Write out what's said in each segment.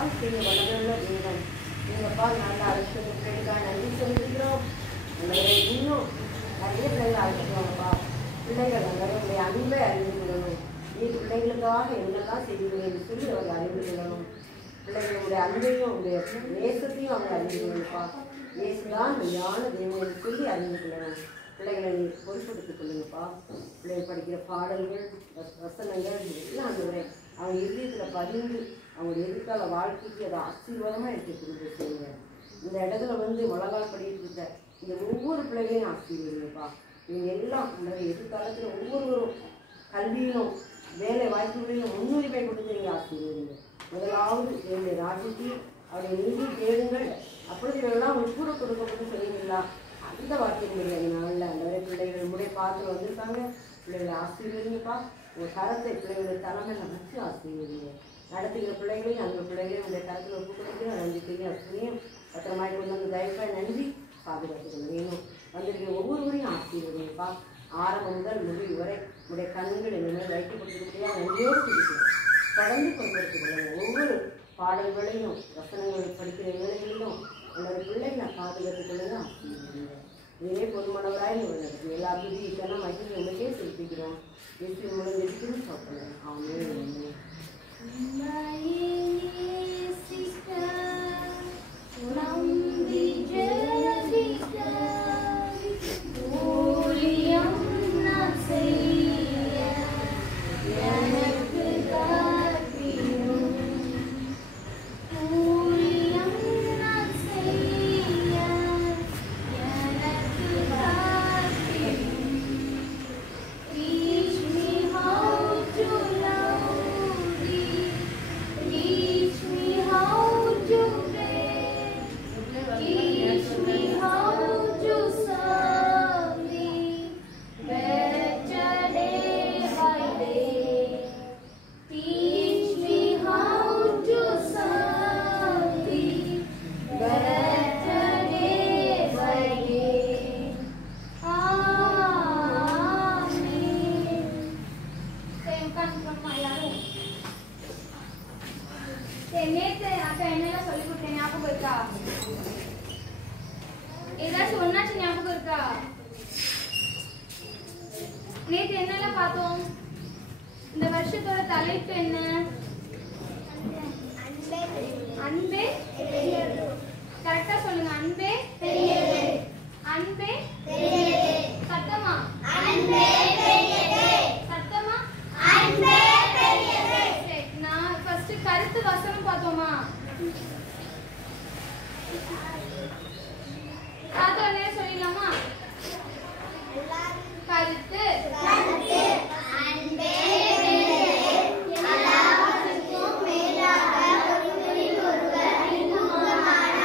எல்லாரும் செய்ய வளர்ந்த தேவன். நீங்கப்பா நல்ல அழைச்சது பிள்ளைகளுக்காக நன்றி செலுத்துகிறோம். இன்னும் நிறைய பிள்ளைகளை அழைச்சிக்கலாம்ப்பா. பிள்ளைகள் உங்களுடைய அன்பை அறிந்து கொள்ளணும். நீ பிள்ளைகளுக்காக என்னெல்லாம் செய்வீங்க என்று சொல்லி அவங்க அறிந்து கொள்ளணும். பிள்ளைகளுடைய அன்பையும் உடைய நேசத்தையும் அவங்க அறிந்து கொள்ளணும்ப்பா. நேசதான் மெய்யான தேவனை சொல்லி அறிந்து கொள்ளணும். பிள்ளைகளை நீ பொறுப்படுத்திக் கொள்ளுங்கப்பா. பிள்ளைகள் படிக்கிற பாடல்கள் வசனங்கள் எல்லாம் அவங்க இதயத்தில் பதிந்து அவங்களுடைய எதிர்கால வாழ்க்கைக்கு அதை ஆசீர்வாதமாக எடுத்து கொடுத்து செய்யுங்க. இந்த இடத்துல முழங்கால் படிக்கிட்டு இருக்க இந்த ஒவ்வொரு பிள்ளைகளையும் ஆசீர்வதிங்கப்பா. நீங்கள் எல்லாம் அந்த எதிர்காலத்தில் ஒவ்வொருவரும் கல்வியிலும் வேலை வாய்ப்புகளிலும் முன்னுரிமை கொடுத்து நீங்கள் ஆசீர்வதிங்க. முதலாவது என்னுடைய ராஜ்யத்தையும் அவருடைய நீதி தேடுங்கள், அப்பொழுது இவெல்லாம் உட்கூட கொடுக்கப்பட்டு சொல்லுவீங்களா? அந்த வார்த்தையினுடைய நாளில் அந்த பிள்ளைகள் முறை பார்த்து வந்திருக்காங்க. பிள்ளைகளை ஆசீர்வதிங்கப்பா. உங்கள் கரத்தை பிள்ளைகளுடைய தலைமையில் வச்சு ஆசீர்வதிங்க. நடத்துகிற பிள்ளைகளையும் அந்த பிள்ளைகளையும் உடைய கரத்தில் ஒப்பு கொடுத்து நன்றி செய்ய அத்தனையும் பத்திரமாய் கொண்டு வந்து தயவாய் நன்றி பாதுகாத்துக்கணும். வேணும் வந்திருக்கிற ஒவ்வொருவரையும் ஆசீர்வதிங்கப்பா. ஆரம்பம் முதல் முடிவு வரை உடைய கண்கள் இனிமேல் வைக்கப்பட்டிருக்கிறதா நன்றியோடு கொடுக்கிறோம். தொடர்ந்து கொண்டிருக்கிறோம். ஒவ்வொரு பாடல்களையும் வசனங்களை படிக்கிற வேலைகளிலும் உங்களுடைய பிள்ளைகளை பாதுகாத்துக் கொள்ளுங்க. ஆசீர்வதிங்க. இதே பொதுமானவராய் நடக்கும் எல்லா புதி இதெல்லாம் மகிழ்ச்சி உங்களுக்கே செலுத்திக்கிறோம். இயேசு மூலம் எதுக்குன்னு சொல்றேன். ஆமென். நேத்து என்னெல்லாம் பார்த்தோம்? இந்த வருஷத்தோட தலைப்பு என்ன? அன்பே பெரியது. கரெக்டா சொல்லுங்க. அன்பே பெரியது. அன்பே பெரியது. சத்தமா அன்பே பெரியது. சத்தமா அன்பே பெரியது. நான் ஃபர்ஸ்ட் கருத்து வசனம் பார்த்தோமா? பார்த்தோனே சொல்லிடலாமா? கருத்து அன்பே எல்லாவற்றுக்கும் மேலாக ஒருவரில் ஒருவர் இன்பமான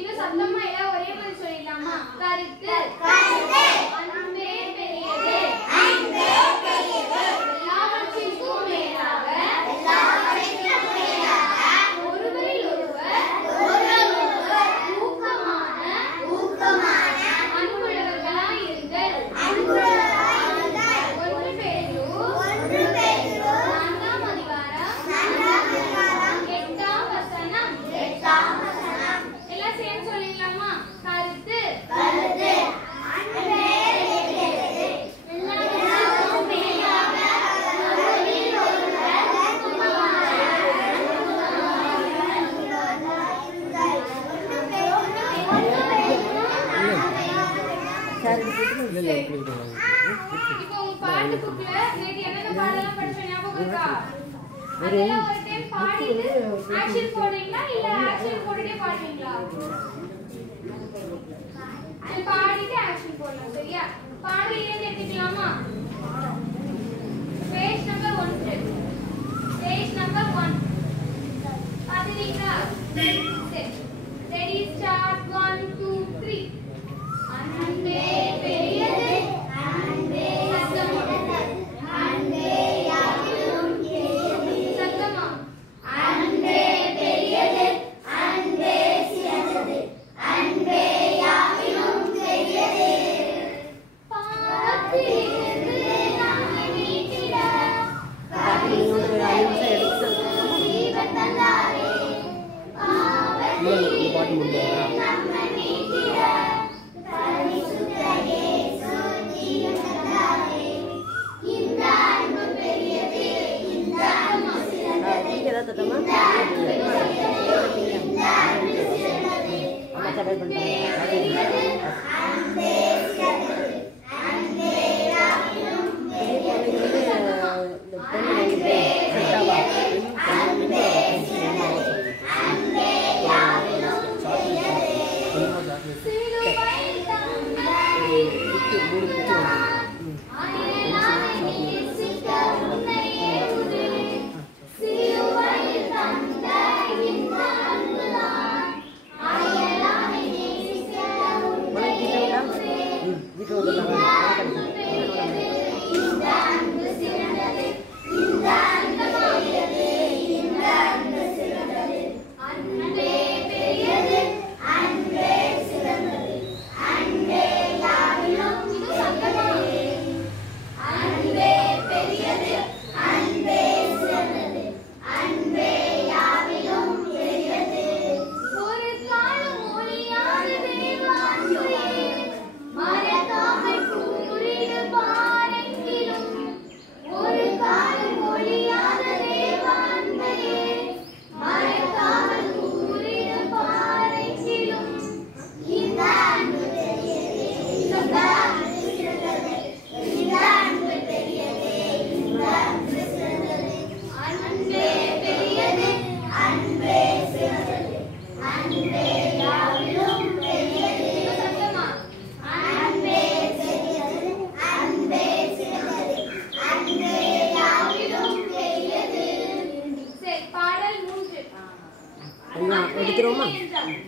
இது சத்தமா எல்லாம் ஒரே மாதிரி சொல்லிடலாமா? கருத்து அன்பே பெரியது. அன்பே பெரியது. எல்லாவற்றுக்கும் மேலாக ஒருவரில் ஒருவர் ஊக்கமான அன்புள்ளவர்களாய் இருங்கள். ஒன்று பேதுரு 4ஆம் அதிகாரம் 8ஆம் வசனம். எல்லாம் சேர்ந்து சொல்லிடலாமா? கருத்து இப்போ உங்க பாட்டு புக்ல நேத்து என்னென்ன பாடலாம் படிச்ச ஞாபகம் இருக்கா? அதெல்லாம் ஒரு டைம் பாடிட்டு ஆக்ஷன் போடுறீங்களா இல்ல ஆக்ஷன் போட்டுட்டே பாடுவீங்களா? அது பாடிட்டு ஆக்ஷன் போடலாம். சரியா? பாடல இருந்து எடுத்துக்கலாமா? Page number 1. பேஜ் நம்பர் 1 பாத்தீங்களா? சரி. Ready start 1 2 3. அன்பே பெரியது. அன்பே சத்தமா அன்பே யாவிலும் பெரியது. சத்தமா அன்பே பெரியது. அன்பே சிறந்தது. அன்பே யாவிலும் பெரியது. பாவத்திலிருந்து நம்மை மீட்டிட பரிசுத்த ஏதாவது தட்டமா அம்மா சமையல் பண்ணிட்டாங்க. எடுத்துருவோமா? அன்பு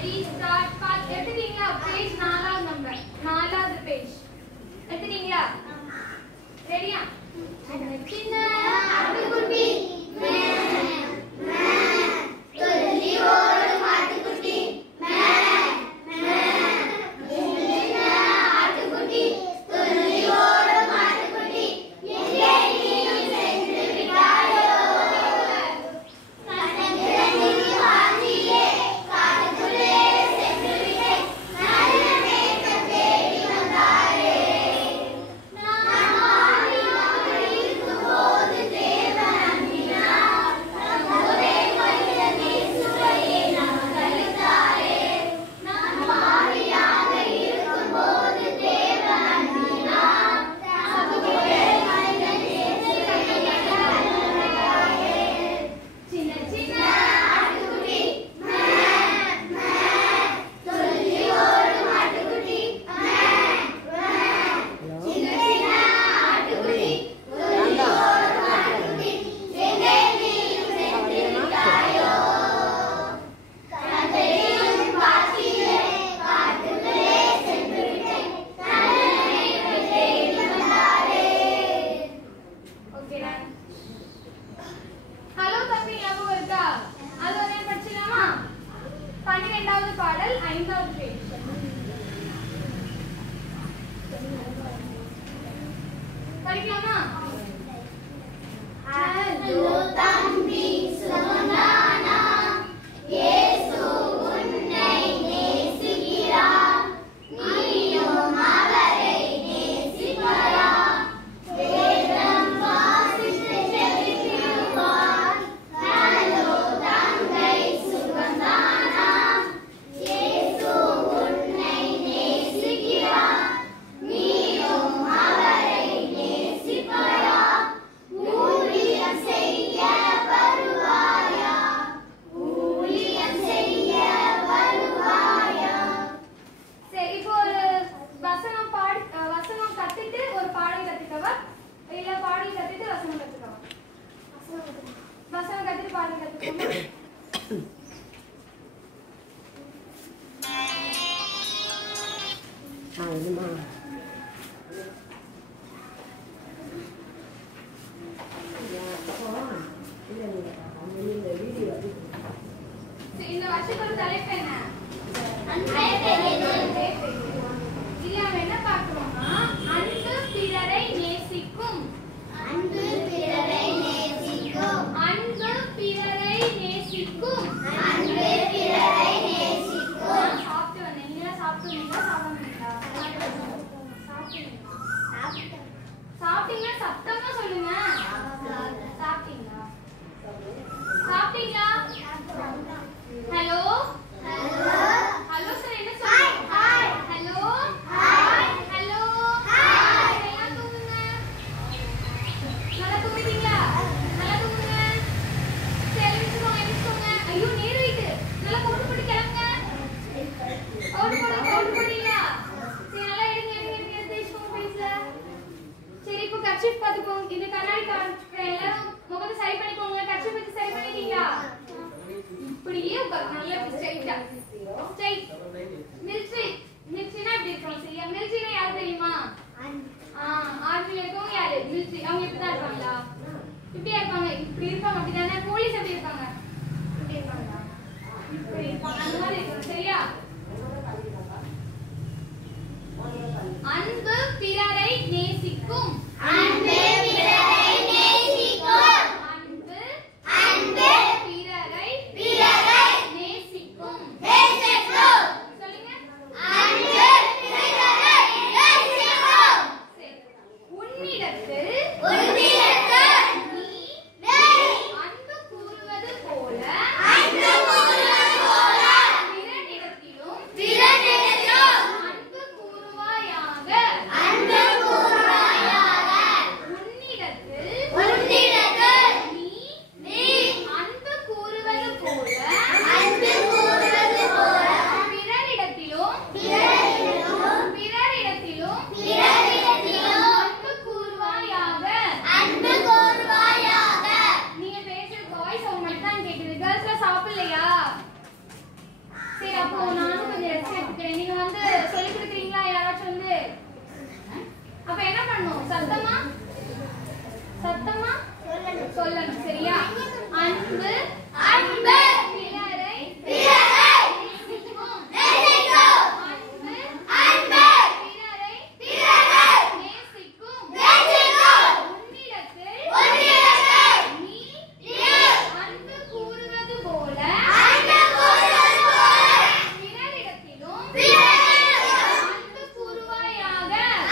ரெடி ஸ்டார்ட் பாத் எடுத்துட்டீங்களா பேஜ் 4வது நம்பர் 4வது பேஜ் எடுத்துட்டீங்களா ரெடியா சின்ன ஆட்டுக்குட்டி துள்ளி ஓடும் ஆட்டுக்குட்டி சின்ன ஆட்டுக்குட்டி துள்ளி ஓடும் ஆட்டுக்குட்டி எங்கே நீ சென்று விட்டாயோ கண்ணகிரண்டி வாஞ்சியே காட்டுக்குள்ளே சென்று விட்டேன் நல்ல மேகம் தேடி வந்தாரே நான் ஆடியாக இருக்கும்போது தேவன் அன்பினார் ஒரே மனிதன் இயேசுவையே நமக்கு அளித்தாரே நான் ஆடியாக இருக்கும்போது தேவன் அன்பினார் ஒரே மனிதன் இயேசுவையே நமக்கு அளித்தாரே சின்ன சின்ன ஆட்டுக்குட்டி துள்ளி ஓடும் ஆட்டுக்குட்டி சின்ன சின்ன ஆட்டுக்குட்டி துள்ளி ஓடும் ஆட்டுக்குட்டி எங்கே நீ சென்று விட்டாயோ கண்டையும் பாசியிலே காட்டுக்குள்ளே சென்று விட்டேன் நல்ல மேகம் தேடி வந்தாரே ஓகேடா ஹலோ தம்பி ஞாபகம் இருக்கா அது ஒரு படிச்சலாமா 12வது பாடல் 5வது பேஜ் படிக்கலாமா ஹலோ தம்பி சுகந்தானா இயேசு உன்னை நேசிக்கிறார் நீயும் அவரை நேசிப்பாயா வேதம் வாசித்து ஜெபித்திருப்பார் ஹலோ தங்கை சுகந்தானா இயேசு உன்னை நேசிக்கிறார் நீயும் அவரை நேசிப்பாயா ஊழியம் செய்ய வருவாயா ஊழியம் செய்ய வருவாயா சரி இப்போ ஒரு வசனம் கத்துட்டு ஒரு பாடல் கத்துக்கவா இல்ல பாடல் கத்துட்டு வசனம் கத்துக்கவா வசனம் கத்துட்டு பாடல் கத்துக்கோமா இதுமா இந்த வீடியோ சரி, இந்த வருஷத்தோட தலைப்பு என்ன இதுல நம்ம என்ன பார்க்கிறோம்னா அன்பு பிறரை நேசிக்கும் அன்பு பிறரை நேசிக்கும் அன்பு பிறரை நேசிக்கும் அன்பு பிறரை நேசிக்கும் சாப்பிட்டு வந்தேன் நீங்க சாப்பிட்டீங்களா சாப்பிட்டீங்களா சாப்பிட்டீங்களா சத்தமா சொல்லுங்க சாப்பிட்டீங்களா சாப்பிட்டீங்களா ஹலோ ஹலோ சார் என்ன சொல்றீங்க ஹலோ ஹலோ எல்லாம் தூங்குங்க நல்லா தூங்குறீங்களா நல்லா தூங்குங்க சரி எழுந்துக்கோங்க ஐயோ நேரம் ஆயிட்டு நல்லா போட்டு கிளம்புங்க ஓட்டு போடுறீங்களா சரி நல்லா எடுங்க தேய்ச்சுக்கோங்க ஃபேஸ்ல சரி இப்போ கர்ச்சீஃப் பார்த்துக்கோங்க இந்த கண்ணாடி எல்லாரும் முகத்தை சரி பண்ணிக்கோங்க கர்ச்சீஃப் வச்சு சரி பண்ணிட்டீங்களா இப்படியே உட்காரு நல்லா ஸ்ட்ரைட்டா ஸ்ட்ரைட் மில்ட்ரினா இப்படி இருக்கணும் சரியா மில்ட்ரினா யாரு தெரியுமா ஆர்மில இருக்கவங்க யாரு மில்ட்ரி அவங்க இப்படிதான் இருப்பாங்களா இப்படியா இருப்பாங்க இப்படி இருப்பாங்க அப்படிதானே போலீஸ் எப்படி இருப்பாங்க இப்படி இருப்பாங்களா இப்படி இருப்பாங்க அந்த மாதிரி இருக்கணும் சரியா அன்பு பிறரை நேசிக்கும் அன்பு பிறரை நேசிக்கும் அன்பு அன்பு பிறரை நேசிக்கும் சொல்லுங்க அன்பு பிறரை நேசிக்கும் உன்னிடத்தில் நீ அன்பு கூறுவது போல பிறனிடத்திலும் அப்போ நானும் கொஞ்சம் ரெஸ்ட் எடுத்துக்கிறேன். நீங்க வந்து சொல்லி கொடுக்குறீங்களா யாராச்சும் வந்து? அப்ப என்ன பண்ணணும்? சத்தமா சொல்லணும். சரியா? அன்பு அன்பு பிறரை நேசிக்கும் அன்பு அன்பு பிறரை நேசிக்கும் உன்னிடத்தில் நீ அன்பு கூறுவது போல பிறரிடத்திலும் அன்பு கூறுவாயாக.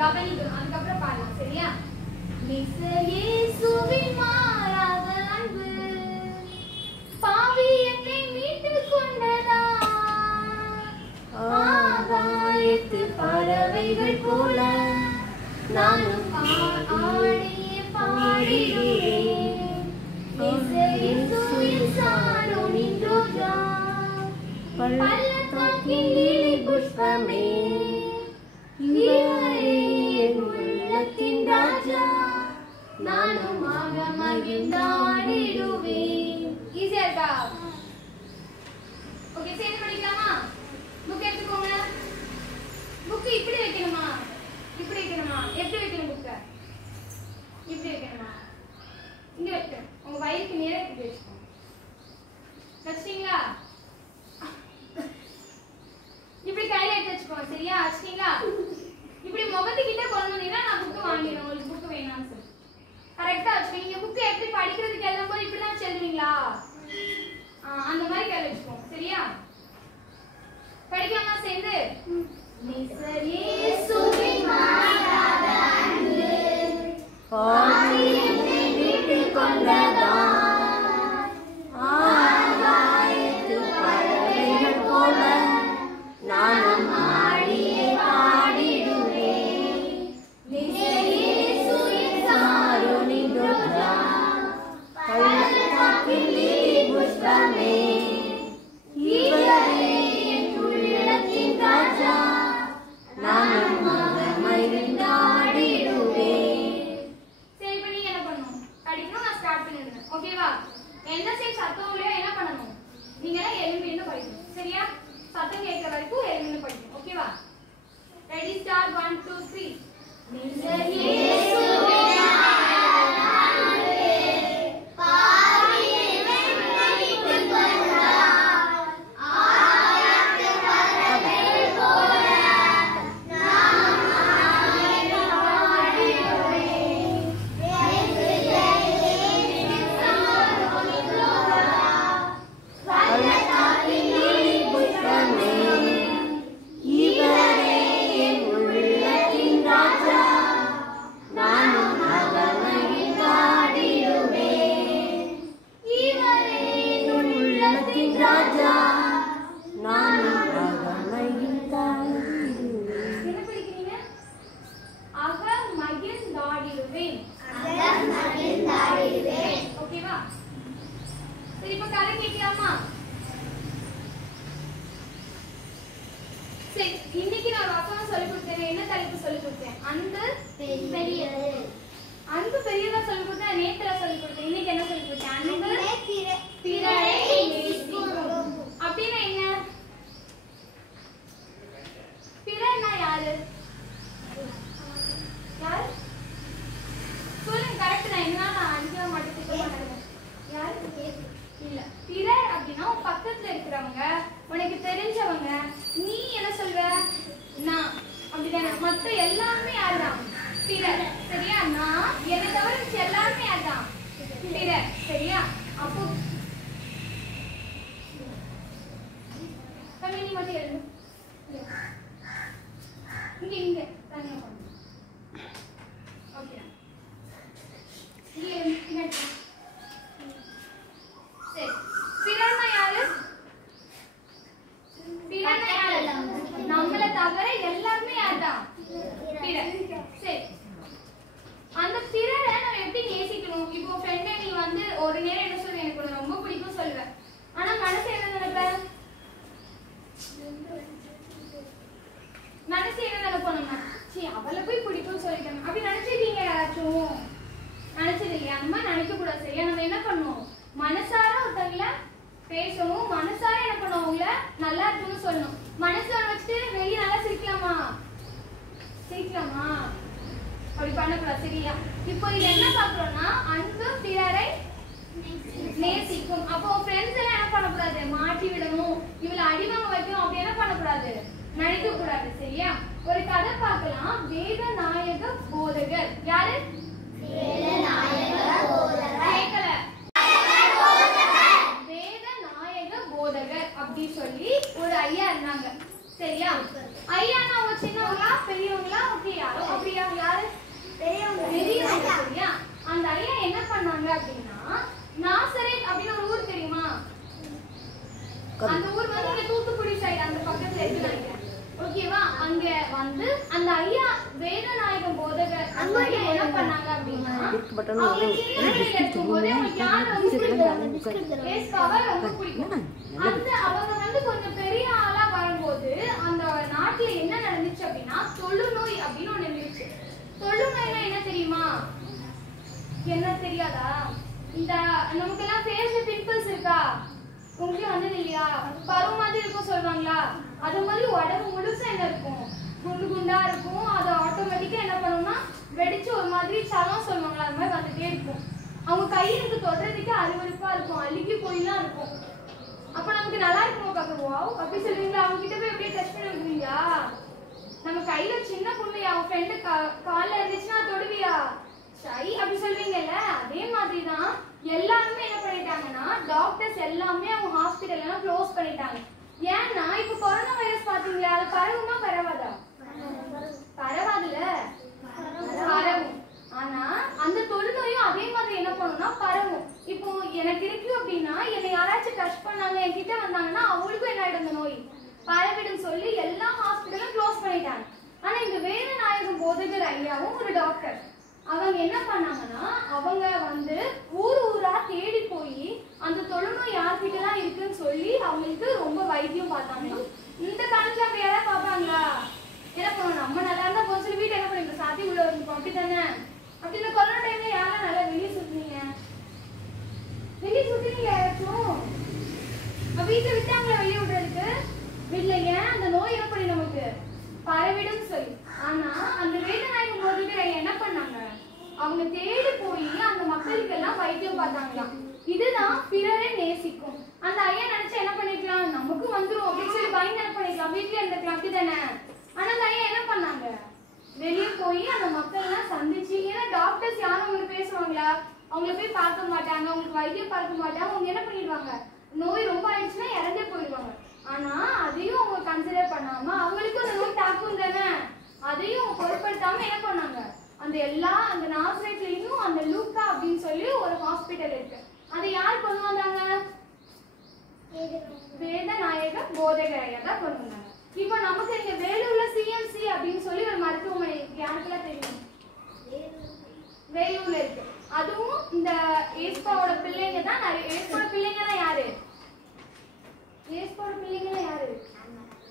கவனிக்கணும். அதுக்கப்புறம் பாடலாம். சரியா? இயேசுவின் மாறாத அன்பு பாவி என்னை மீட்டுக் கொண்டதா, ஆகாயத்து பறவைகள் போல நானும் ஆடியே பாடிடுவேன். இயேசுவின் சாரோனின் ரோஜா பள்ளத்தாக்கின் லீலி புஷ்பமே, இவரே என் உள்ளத்தின் ராஜா, நானும் மகிழ்ந்தாடிடுவேன். ஈஸியா இருக்கா? ஓகே, சேர்ந்து படிக்கலாமா? புக் எடுத்துக்கோங்க. புக் இப்படி வைக்கணுமா? இப்படி வைக்கணுமா? எப்படி வைக்கணும்? புக்க இப்படி வைக்கணுமா? இங்க வைக்கணும். உங்க வயிறுக்கு நேரா இப்படி வச்சுக்கோங்க. வச்சிட்டீங்களா? இப்படி கையில எடுத்து வச்சுக்கோங்க. சரியா? வச்சிட்டீங்களா? இப்படி முகத்துக்கிட்ட கொண்டு வந்தீங்கன்னா நான் புக்கு வாங்கிடுவேன். உங்களுக்கு புக்கு வேணாம்னு சொல்லி கரெக்டா வச்சுக்கோங்க. நீங்க புக்கு எப்படி படிக்கிறதுக்கு எழுதும் போது இப்படிதான் வச்சு எழுதுவீங்களா? அந்த மாதிரி கையில வச்சுக்கோங்க. சரியா? படிக்கலாமா சேர்ந்து? இயேசுவின் மாறாத அன்பு பாவி என்னை மீட்டுக் கொண்டதா, ஆகாயத்து பறவைகள் போல நானும் ஆடியே பாடிடுவேன். இயேசுவின் சாரோனின் ரோஜா பள்ளத்தாக்கின் லீலி புஷ்பமே, இவரே என் உள்ளத்தின் ராஜா, நானும் மகிழ்ந்தாடிடுவேன். சரி, இப்ப நீங்க என்ன பண்ணணும்? படிக்கணும். நான் ஸ்டார்ட் பண்ணிடுறேன். ஓகேவா? எந்த சைடு சத்தம் இல்லையோ என்ன பண்ணணும்? நீங்க எல்லாம் எழும்பி நின்னு படிக்கணும். சரியா? சத்தம் கேட்கிற வரைக்கும் எழும்பி நின்னு படிக்கணும். ஓகேவா? Ready, start. 1 2 3. ஓகேவா? சரி, இப்ப கதை கேட்கலாமா? சரி, இன்னைக்கு நான் வசனம் சொல்லி கொடுத்தேன். என்ன தலைப்பு சொல்லி கொடுத்தேன்? அன்பு பெரியது. அன்பு பெரியதா சொல்லி கொடுத்தேன். நேத்துல சொல்லி கொடுத்தேன். இன்னைக்கு என்ன சொல்லி கொடுத்தேன்? அன்பு பிறரை நேசிக்கும். அப்படின்னா என்ன? பிறர்னா யாரு? யாரு சொல்லுங்க. கரெக்ட் தான். என்ன நான் அஞ்சா மட்டும் மாட்டேன். யாரு? இல்ல. பிறர் அப்படின்னா பக்கத்துல இருக்கிறவங்க, உனக்கு தெரிஞ்சவங்க. நீ என்ன சொல்ற? நான். அப்படிதானே? மத்த எல்லாமே யாருதான்? பிறர். சரியா? நான் என்னை தவிர எல்லாருமே யாருதான்? பிறர். சரியா? அப்போ தம்பி நீ மட்டும் எழுது. இங்க இங்க தனியா பண்ணு. ஓகே. சரி, பிறர்னா யாரு? பிறர்னா யாரு? நம்மளை தவிர எல்லாருமே யாருதான்? பிறர். சரி, அந்த பிறரை நம்ம எப்படி நேசிக்கணும்? இப்போ ஃப்ரெண்டை நீ வந்து ஒரு நேரம் என்ன சொல்ற? எனக்கு உன்னை ரொம்ப பிடிக்கும் சொல்லுவேன். ஆனா மனசு என்ன நினைப்ப? மனசு என்ன நினைப்போம்? சரி, அவளை போய் பிடிக்கும் சொல்லிட்டேன். அப்படி நினைச்சிருக்கீங்க யாராச்சும்? நினைச்சது இல்லையா? அந்த மாதிரி நினைக்க கூடாது. சரியா? நம்ம என்ன பண்ணுவோம்? மனசார ஒருத்தவங்கள பேசணும். மனசார என்ன பண்ணுவோம்? அவங்கள நல்லா இருக்குன்னு சொல்லணும். மனசுல வச்சுட்டு வெளியே நல்லா சிரிக்கலாமா? சிரிக்கலாமா? அப்படி பண்ணக்கூடாது. சரியா? இப்போ இது என்ன பாக்குறோம்னா, அன்பு பிறரை நேசிக்கும். அப்போ ஃப்ரெண்ட்ஸ் எல்லாம் என்ன பண்ணக்கூடாது? மாட்டி விடணும், இவளை அடிவாங்க வைக்கணும் அப்படி என்ன பண்ணக்கூடாது? நினைக்க கூடாது. சரியா? ஒரு கதை பார்க்கலாம். வேத நாயக போதகர். யாரு? வேத நாயக போதகர் அப்படி சொல்லி ஒரு ஐயா இருந்தாங்க. சரியா? ஐயானா அவங்க சின்னவங்களா பெரியவங்களா? ஓகேயா? அப்படியா? யாரு? பெரியவங்க. சரியா? அந்த ஐயா என்ன பண்ணாங்க அப்படின்னா, நாசரேத் அப்படின்னு ஒரு ஊர் தெரியுமா? அந்த ஊர் வந்து இங்க தூத்துக்குடி சைடு அந்த பக்கத்துல இருக்கு நினைக்கிறேன். ஓகேவா? அங்க வந்து அந்த ஐயா வேதநாயகம் போதகர் அந்த ஐயா என்ன பண்ணாங்க அப்படின்னா, அவங்க சின்ன வயசுல இருக்கும்போதே அவங்களுக்கு யார் ரொம்ப பிடிக்கும்? ஏசுவாவை ரொம்ப பிடிக்கும். அந்த அவங்க வந்து கொஞ்சம் பெரிய ஆளா வரும்போது அந்த நாட்டுல என்ன நடந்துச்சு அப்படின்னா, தொழுநோய் அப்படின்னு ஒண்ணு இருந்துச்சு. தொழுநோய்னா என்ன தெரியுமா? என்ன தெரியாதா? இந்த நமக்கெல்லாம் ஃபேஸ்ல பிம்பிள்ஸ் இருக்கா? உங்களுக்கு வந்தது இல்லையா? பரு மாதிரி இருக்கும் சொல்லுவாங்களா? அது மாதிரி உடம்பு முழுசா என்ன இருக்கும்? குண்டு குண்டா இருக்கும். அது ஆட்டோமேட்டிக்கா என்ன பண்ணும்னா வெடிச்சு ஒரு மாதிரி சலம் சொல்லுவாங்களா, அது மாதிரி வந்துட்டே இருக்கும். அவங்க கையிற்கு தொடுறதுக்கு அருவருப்பா இருக்கும், அழுகி போயெல்லாம் இருக்கும். அப்ப நமக்கு நல்லா இருக்குமோ பார்க்க? வாவ் அப்படி சொல்லுவீங்களா? அவங்க கிட்ட போய் எப்படியே டச் பண்ணி விடுவீங்களா? நம்ம கையில சின்ன புண்ணையா அவங்க ஃப்ரெண்டு கால்ல இருந்துச்சுன்னா தொடுவியா? சை அப்படி சொல்வீங்கல்ல, அதே மாதிரிதான் எல்லாருமே என்ன பண்ணிட்டாங்கன்னா, டாக்டர்ஸ் எல்லாமே அவங்க ஹாஸ்பிட்டல் எல்லாம் க்ளோஸ் பண்ணிட்டாங்க. ஏன்னா இப்ப கொரோனா வைரஸ் பாத்தீங்களா, அது பரவுமா பரவாதா? பரவாதுல, பரவும். ஆனா அந்த தொழுநோயும் அதே மாதிரி என்ன பண்ணும்னா பரவும். இப்போ எனக்கு இருக்கு அப்படின்னா, என்னை யாராச்சும் டச் பண்ணாங்க, என்கிட்ட வந்தாங்கன்னா அவங்களுக்கும் என்ன ஆயிடும், அந்த நோய் பரவிடும் சொல்லி எல்லா ஹாஸ்பிட்டலும் க்ளோஸ் பண்ணிட்டாங்க. ஆனா இந்த வேதநாயகம் போதகர் ஐயாவும் ஒரு டாக்டர், அவங்க என்ன பண்ணாங்கன்னா, அவங்க வந்து ஊர் ஊரா தேடி போய் அந்த தொழுநோய் யார்கிட்ட தான் இருக்குன்னு சொல்லி அவங்களுக்கு ரொம்ப வைத்தியம் பார்த்தாங்க. இந்த காலத்துல அப்படி யாராவது பார்ப்பாங்களா? என்ன பண்ணுவோம், நம்ம நல்லா இருந்தா போய் சொல்லி வீட்டை என்ன பண்ணிருக்கோம், சாத்தி உள்ள இருக்கும் அப்படித்தானே? அப்படி இந்த கொரோனா டைம்ல யாரும் நல்லா வெளியே சுத்துனீங்க? வெளியே சுத்தினீங்க யாராச்சும்? வீட்டை விட்டாங்களா வெளியே விடுறதுக்கு? இல்லைங்க, அந்த நோய் என்ன பண்ணி நமக்கு பரவிடும் சொல்லி. ஆனா அந்த வேதநாயகம் போதகர் என்ன பண்ணாங்க, அவங்க தேடி போய் அந்த மக்களுக்கு எல்லாம் வைத்தியம் பார்த்தாங்களாம். இதுதான் பிறரை நேசிக்கும். அந்த ஐயா நினைச்சு என்ன பண்ணிக்கலாம், நமக்கும் வந்துரும் அப்படின்னு சொல்லி பயந்து என்ன பண்ணிக்கலாம், வீட்டுல இருந்துக்கலாம் அப்படிதானே? ஆனா அந்த ஐயா என்ன பண்ணாங்க, வெளியே போய் அந்த மக்கள் எல்லாம் சந்திச்சு, ஏன்னா டாக்டர்ஸ் யாரும் அவங்க பேசுவாங்களா? அவங்கள போய் பார்க்க மாட்டாங்க, அவங்களுக்கு வைத்தியம் பார்க்க மாட்டாங்க. அவங்க என்ன பண்ணிடுவாங்க, நோய் ரொம்ப ஆயிடுச்சுன்னா இறந்தே போயிடுவாங்க. ஆனா அதையும் அவங்க கன்சிடர் பண்ணாம, அவங்களுக்கும் அந்த நோய் தாக்கும் தானே, அதையும் பொருட்படுத்தாம என்ன பண்ணாங்க, அந்த அந்த நாசரேத்லயும் அந்த லூக்கா அப்படின்னு சொல்லி ஒரு ஹாஸ்பிட்டல் இருக்கு, அதை யார் கொண்டு வந்தாங்க? வேதநாயக போதகர் ஐயா தான் கொண்டு வந்தாங்க. இப்போ நமக்கு இங்க வேலூர்ல சிஎம்சி அப்படின்னு சொல்லி ஒரு மருத்துவமனை யாருக்கெல்லாம் தெரியும்? வேலூர்ல இருக்கு. அதுவும் இந்த ஏஸ்பாவோட பிள்ளைங்க தான். ஏஸ்பாவோட பிள்ளைங்க தான் யாரு? ஏஸ்பாவோட பிள்ளைங்க தான் யாரு?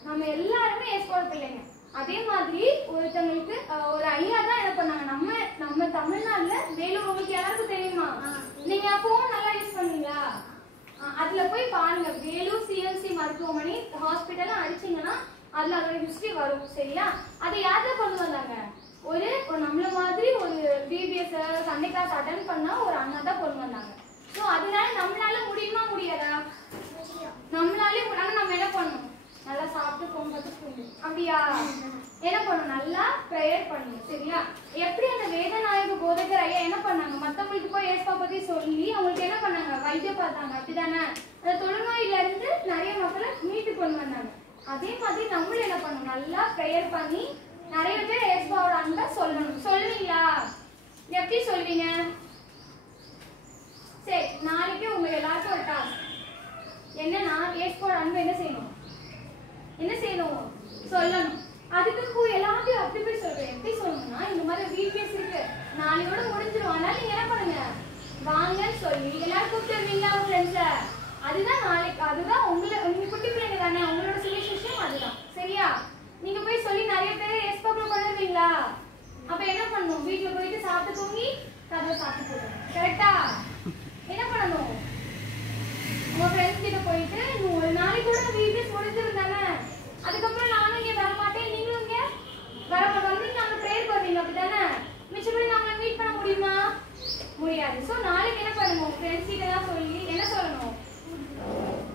நம்ம எல்லாருமே ஏஸ்பாவோட பிள்ளைங்க. அதே மாதிரி ஒருத்தங்களுக்கு ஒரு ஐயா தான் என்ன பண்ணாங்க, நம்ம தமிழ்நாட்டுல வேலூர் உங்களுக்கு யாருக்கும் தெரியுமா? நீங்க போன் நல்லா யூஸ் பண்ணீங்களா? அதுல போய் பாருங்க, வேலூர் சிஎம்சி மருத்துவமனை ஹாஸ்பிட்டல் அடிச்சீங்கன்னா அதுல அதோட ஹிஸ்டரி வரும். சரியா? அதை யார்தான் கொண்டு வந்தாங்க, ஒரு நம்மள மாதிரி ஒரு பிபிஎஸ் சண்டே கிளாஸ் அட்டென்ட் பண்ணா ஒரு அண்ணா தான் கொண்டு வந்தாங்க. ஸோ அதனால நம்மளால முடியுமா முடியாதா? நம்மளாலே. ஆனா நம்ம என்ன பண்ணணும், நல்லா சாப்பிட்டு போன் பார்த்து தூங்கணும். அப்படியா? என்ன பண்ணணும், நல்லா ப்ரேயர் பண்ணணும். சரியா? எப்படி அந்த வேதநாயக போதகர் ஐயா என்ன பண்ணாங்க, மத்தவங்களுக்கு போய் ஏசப்பா பத்தி சொல்லி அவங்களுக்கு என்ன பண்ணாங்க, வைத்தியம் பார்த்தாங்க. அப்படிதானே? அந்த தொழுநோயில இருந்து நிறைய மக்களை மீட்டு கொண்டு வந்தாங்க. அதே மாதிரி நம்மளும் என்ன பண்ணணும், நல்லா ப்ரேயர் பண்ணி நிறைய பேர் ஏசப்பாவோட அன்பை சொல்லணும். சொல்லுவீங்களா? எப்படி சொல்வீங்க? சரி, நாளைக்கு உங்க எல்லாருக்கும் ஒரு டாஸ்க் என்னன்னா, ஏசப்பாவோட அன்பை என்ன செய்யணும் சொல்லணும். அதுக்கு எல்லாத்தையும் அப்படி போய் சொல்றேன். எப்படி சொல்லணும்னா, இந்த மாதிரி வீடியோஸ் இருக்கு, நாளையோட முடிஞ்சிடும். அதனால நீங்க என்ன பண்ணுங்க, வாங்கன்னு சொல்லி எல்லாரும் கூப்பிட்டு வருவீங்களா உங்க ஃப்ரெண்ட்ஸ? அதுதான் நாளைக்கு, அதுதான் உங்க குட்டி பிள்ளைங்க தானே, உங்களோட சுவிசேஷம் அதுதான். சரியா? நீங்க போய் சொல்லி நிறைய பேர் ஏஸ்பாக்குள்ள கொண்டு வருவீங்களா? அப்ப என்ன பண்ணணும், வீட்டுல போயிட்டு சாப்பிட்டு தூங்கி கதவை சாப்பிட்டு போடணும். கரெக்டா? என்ன பண்ணணும், உங்க ஃப்ரெண்ட்ஸ் கிட்ட போயிட்டு ஒரு நாளைக்கு கூட வீடியோஸ் முடிஞ்சிருந்தானே, அதுக்கப்புறம் நானும் இங்க வர மாட்டேன், நீங்களும் இங்க வந்து நாங்க ப்ரேயர் பண்ணுவீங்க. அப்படித்தானே? மிச்சப்படி நாங்க மீட் பண்ண முடியுமா? முடியாது. சோ நாளைக்கு என்ன பண்ணுவோம், ஃப்ரெண்ட்ஸ் கிட்ட தான் சொல்லி என்ன சொல்லணும்,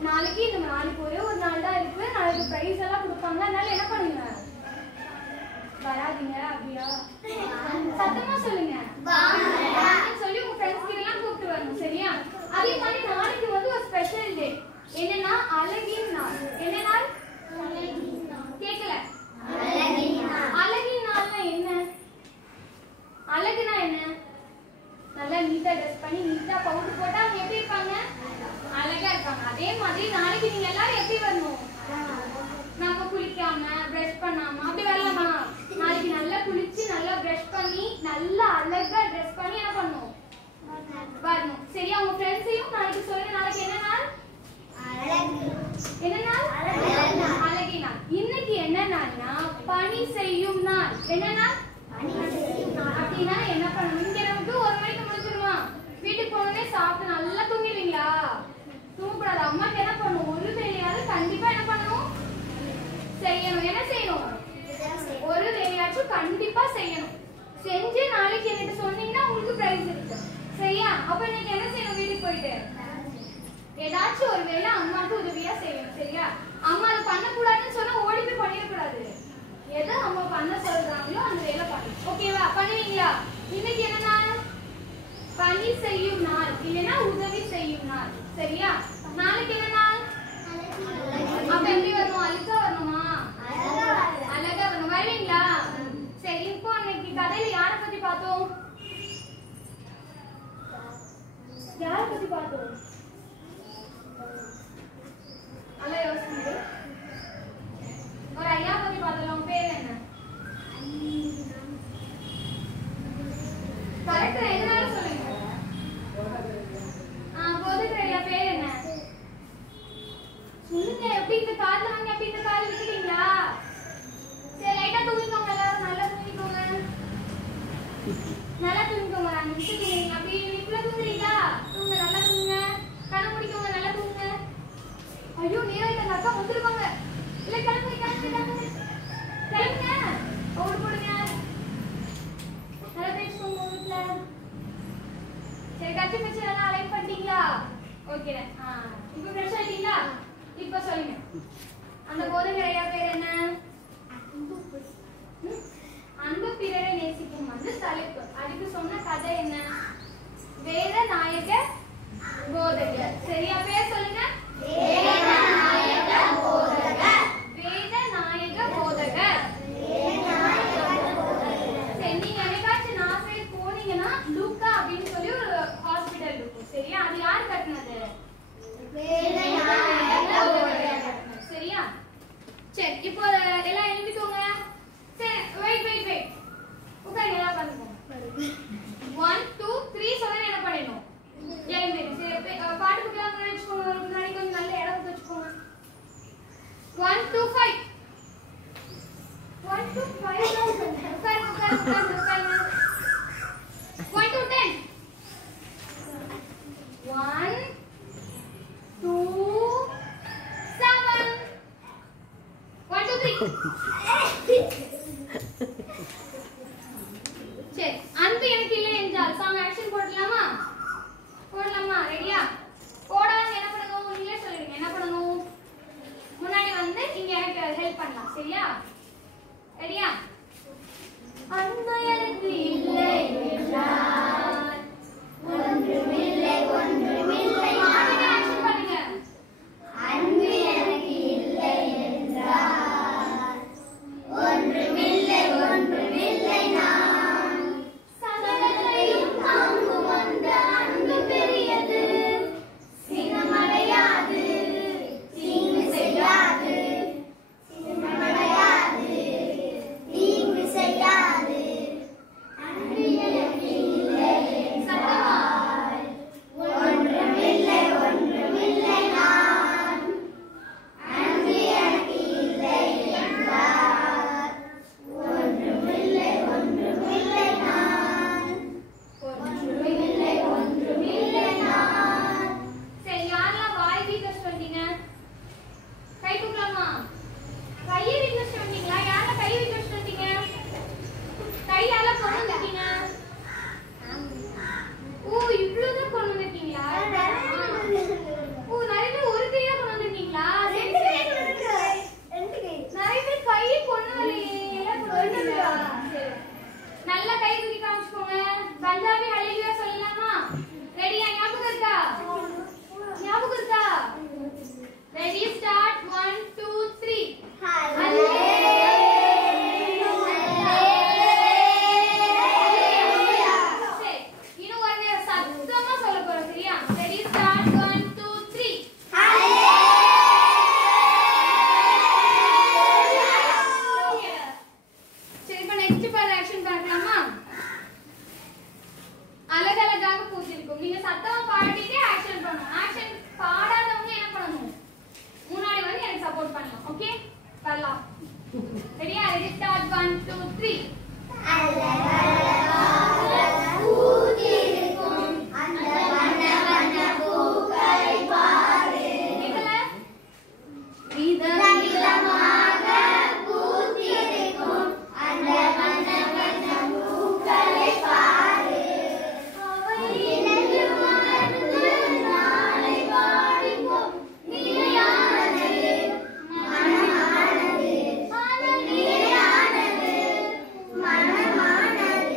நாளைக்கு இந்த நாளைக்கு ஒரே ஒரு நாள் தான் இருக்கு, நாளைக்கு பிரைஸ் எல்லாம் கொடுப்பாங்க, அதனால என்ன பண்ணுங்க, வராதீங்க. அப்படியா? சத்தமா சொல்லுங்க, சொல்லி உங்க ஃப்ரெண்ட்ஸ் கிட்ட எல்லாம் கூப்பிட்டு வரணும். சரியா? அதே மாதிரி நாளைக்கு வந்து ஒரு ஸ்பெஷல் டே, என்னன்னா அழகின் நாள். என்ன நாள்? வரணும். சரியா? உங்க ஃப்ரெண்ட்ஸையும் நாளைக்கு சொல்லுங்க. நாளைக்கு என்ன நாள்? என்ன நாள்? அழகி நாள். இன்னைக்கு என்ன நாள்னா பணி செய்யும் நாள். என்ன நாள்? அப்படின்னா என்ன பண்ணணும்? இங்க நமக்கு 1 மணிக்கு முடிஞ்சிருமா? வீட்டுக்கு போனோடனே சாப்பிட்டு நல்லா தூங்கிடுவீங்களா? தூங்கக்கூடாது. அம்மாக்கு என்ன பண்ணணும்? ஒரு வேலையாவது கண்டிப்பா என்ன பண்ணணும்? செய்யணும். என்ன செய்யணும்? ஒரு வேலையாச்சும் கண்டிப்பா செய்யணும். செஞ்சு நாளைக்கு என்கிட்ட சொன்னீங்கன்னா உங்களுக்கு பிரைஸ் இருக்கு. சரியா? அப்ப இன்னைக்கு என்ன செய்யணும்? வீட்டுக்கு போயிட்டு ஏதாச்சும் ஒரு வேலை அம்மாக்கு உதவியா செய்யணும். சரியா? அம்மா அதை பண்ணக்கூடாதுன்னு சொன்னா ஓடி போய் பண்ணிடக்கூடாது. எதை அம்மா பண்ண சொல்றாங்களோ அந்த வேலை பண்ணணும். ஓகேவா? பண்ணுவீங்களா? இன்னைக்கு என்ன நாள்? பணி செய்யும் நாள், இல்லைன்னா உதவி செய்யும் நாள். சரியா? நாளைக்கு என்ன நாள்? அப்ப எப்படி வரணும்? அழுக்கா வரணுமா? அழகா வரணும். வருவீங்களா? சரி, இப்போ அன்னைக்கு கதையில யாரை பத்தி பார்த்தோம்? யாரை பத்தி பார்த்தோம்? நல்லா யோசிங்க. ஒரு ஐயா பத்தி பார்த்தோம். பேர் என்ன? கரெக்டா எதனால சொல்லுங்க. போதுகிற பேர் என்ன? சொல்லுங்க. எப்படி இந்த கால்ல வாங்கி அப்படி இந்த கால் விட்டுட்டீங்களா? சரி, லைட்டா தூங்கிக்கோங்க. எல்லாரும் நல்லா தூங்கிக்கோங்க. நல்லா தூங்கிக்கோங்க. நிமிஷம் அப்படி இப்படி தூங்குறீங்களா? தூங்க, நல்லா தூங்குங்க. கண்ணை முடிக்கோங்க. நல்லா தூங்குங்க. ஐயோ, நேரம் இந்த அக்கா வந்துருவாங்க. இல்ல, கிளம்புங்க கிளம்புங்க கிளம்புங்க. ஓடு போடுங்க. நல்லா பேசிக்கோங்க வீட்டுல. சரி, கட்சி பிச்சு நல்லா அலைன் பண்ணிட்டீங்களா? ஓகே. இப்ப ஃப்ரெஷ் ஆயிட்டீங்களா? இப்ப சொல்லுங்க. அந்த போதகரையா பேர் என்ன? அன்பு பிறரை நேசிக்கும் வந்து தலைப்பு. அதுக்கு சொன்ன கதை என்ன? வேத நாயக போதகர். சரியா? பேர் சொல்லுங்க. வேத நாயக போதகர். வேத நாயக போதகர். சரி, நீங்க என்னைக்காச்சும் நாசரேத் போனீங்கன்னா லூக்கா அப்படின்னு சொல்லி ஒரு ஹாஸ்பிடல் இருக்கும். சரியா? அது யார் கட்டினது? வேத நாயக போதகர். சரியா? சரி, இப்போ எல்லாம் எழுதிக்கோங்க. சரி, வெயிட் உட்காருங்க. எல்லாம் பண்ணுங்க. 1 2 3 சொன்னா என்ன பண்ணணும்? எழுதிடுங்க. சரி, பாட்டுக்கு வச்சுக்கோங்க. முன்னாடி கொஞ்சம் நல்ல இடம் வச்சுக்கோங்க. 1 2 5 1 2 5 உட்காருங்க. 1 to 10 1 2 7 1 2 3 சரி, அன்பு எனக்கு இல்லை என்றால் சாங் ஆக்ஷன் போடலாமா? ரெடியா? போடாம என்ன பண்ணணும்? நீங்களே சொல்லுங்க. என்ன பண்ணணும்? முன்னாடி வந்து நீங்க எனக்கு ஹெல்ப் பண்ணலாம். சரியா? ரெடியா? அன்பு எனக்கு இல்லை என்றால் ஒன்றுமில்லை ஆக்ஷன் பண்ணுங்க. அன்பு எனக்கு இல்லை என்றால் ஒன்றுமில்லை நான் சகலத்தையும் தாங்கும் அந்த அன்பு பெரியது, சினமடையாது, தீங்கு செய்யாது, அன்பு எனக்கு இல்லை என்றால் ஒன்றுமில்லை Ready, start. 1, 2, 3. மனமானது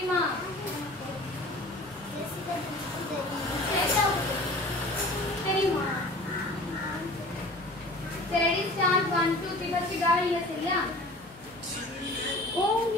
தெரியுமா? தெரியுமா? சரி, ரெடி ஸ்டார்ட் 1 2 3 ஃபர்ஸ்ட் காலிங்க சரியா? ஓம்